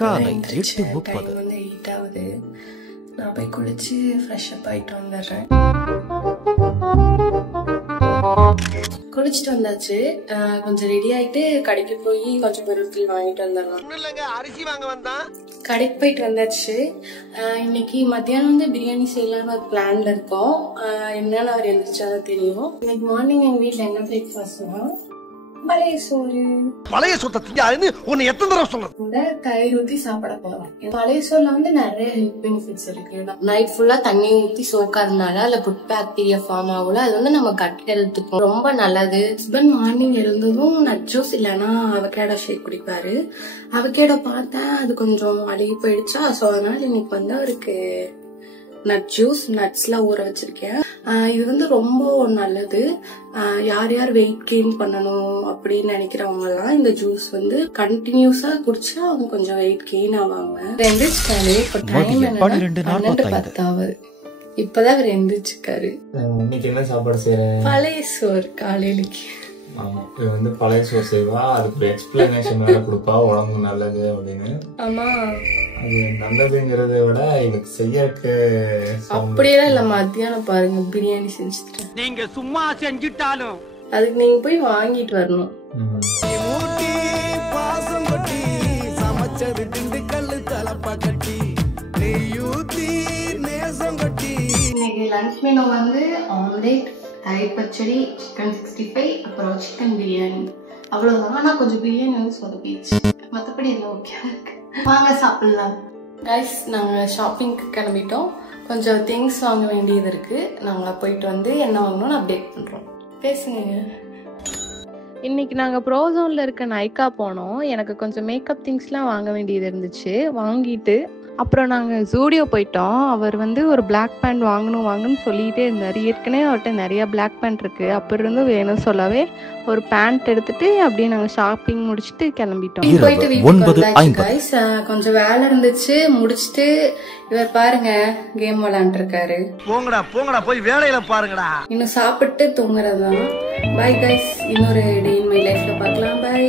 காலை 8:30. வந்து 8 ஆகுது. நான் போய் குளிச்சு ஃப்ரெஷ் அப் ஆயிட்டு வந்துடுறேன். குளிச்சுட்டு வந்தாச்சு. கொஞ்சம் ரெடி ஆயிட்டு கடைக்கு போய் கொஞ்சம் பொருட்கள் வாங்கிட்டு வந்துடலாம். அரிசி வாங்க வந்தா கடைக்கு போயிட்டு வந்தாச்சு. இன்னைக்கு மத்தியானம் வந்து பிரியாணி செய்யலாம்னு ஒரு பிளான்ல இருக்கோம். என்னன்னு அவர் எந்திரிச்சாதான் தெரியும். இன்னைக்கு மார்னிங் எங்க வீட்டுல என்ன பிரேக்ஃபாஸ்ட்னா பழைய சோறு. பழைய சொத்தை திங்காதுன்னு உன்னை எத்தனை தடவை சொல்றது? தயிர் ஊத்தி சாப்பிட போறோம். பழைய சோறுல வந்து நிறைய ஹெல்த் பெனிஃபிட்ஸ் இருக்கு. நைட் ஃபுல்லா தண்ணி ஊத்தி சோக்காதனால அதுல குட் பாக்டீரியா ஃபார்ம் ஆகல. அது வந்து நம்ம கட் ஹெல்த்துக்கும் ரொம்ப நல்லது. ஹஸ்பண்ட் மார்னிங் எழுந்ததும் நட் ஜூஸ் இல்லைன்னா அவகேடோ ஷேக் குடிப்பாரு. அவகேடோ பார்த்தேன் அது கொஞ்சம் அழுகி போயிடுச்சா, சோ அதனால இன்னைக்கு வந்து அவருக்கு நட் ஜூஸ் நட்ஸ்லாம் ஊற வச்சிருக்கேன். இது வந்து ரொம்ப நல்லது. யார் யார் வெயிட் கெயின் பண்ணணும் அப்படின்னு நினைக்கிறவங்க எல்லாம் இந்த ஜூஸ் வந்து கண்டினியூஸா குடிச்சா அவங்க கொஞ்சம் வெயிட் கெயின் ஆவாங்க. இப்பதான் அவர் எந்திரிச்சிருக்காரு. இன்னைக்கு என்ன சாப்பாடு செய்யறேன்? பழைய சோறு காலையிலக்கு. ஆமா, இது வந்து பழைய சோறு செய்வா, அதுக்கு ஒரு எக்ஸ்பிளனேஷன் வேற கொடுப்பா, உடம்பு நல்லது அப்படின்னு. ஆமா, அது நல்லதுங்கிறத விட எனக்கு செய்யறதுக்கு அப்படியெல்லாம் இல்ல. மத்தியானம் பாருங்க பிரியாணி செஞ்சுட்டேன். நீங்க சும்மா செஞ்சுட்டாலும் அதுக்கு நீங்க போய் வாங்கிட்டு வரணும். இன்னைக்கு லஞ்ச் மெனு வந்து ஆம்லேட், தயிர் பச்சடி, சிக்கன் 65, அப்புறம் சிக்கன் பிரியாணி. அவ்வளவுதான். ஆனா கொஞ்சம் பிரியாணி வந்து சொதப்பிடுச்சு. மற்றபடி எல்லாம் ஓகே இருக்கு. வாங்க சாப்பிடலாம். கைஸ், நாங்க ஷாப்பிங்க்கு கிளம்பிட்டோம். கொஞ்சம் திங்ஸ் வாங்க வேண்டியது இருக்கு. நாங்க போயிட்டு வந்து என்ன வாங்கணும்னு அப்டேட் பண்றோம். பேசுங்க. இன்னைக்கு நாங்கள் ப்ரோசோனில் இருக்க நைக்கா போனோம். எனக்கு கொஞ்சம் மேக்கப் திங்ஸ்லாம் வாங்க வேண்டியது இருந்துச்சு. வாங்கிட்டு அப்புறம் நாங்கள் ஜூடியோ போயிட்டோம். அவர் வந்து ஒரு பிளாக் பேண்ட் வாங்கணும்னு சொல்லிகிட்டே இருந்தார். ஏற்கனவே அவர்கிட்ட நிறையா பிளாக் பேண்ட் இருக்குது. அப்போ இருந்து வேணும் சொல்லவே ஒரு பேண்ட் எடுத்துட்டு அப்படியே நாங்கள் ஷாப்பிங் முடிச்சுட்டு கிளம்பிட்டோம். போயிட்டு வீட்டுக்கு வந்தாச்சு கைஸ். கொஞ்சம் வேலை இருந்துச்சு, முடிச்சுட்டு இவர் பாருங்க கேம் விளையாண்டுருக்காரு. போங்கடா போய் வேலையில பாருங்கடா. இன்னும் சாப்பிட்டு தூங்குறதுதான். பை கைஸ், இன்னொரு டே இன் மை லைஃப்ல பார்க்கலாம். பை.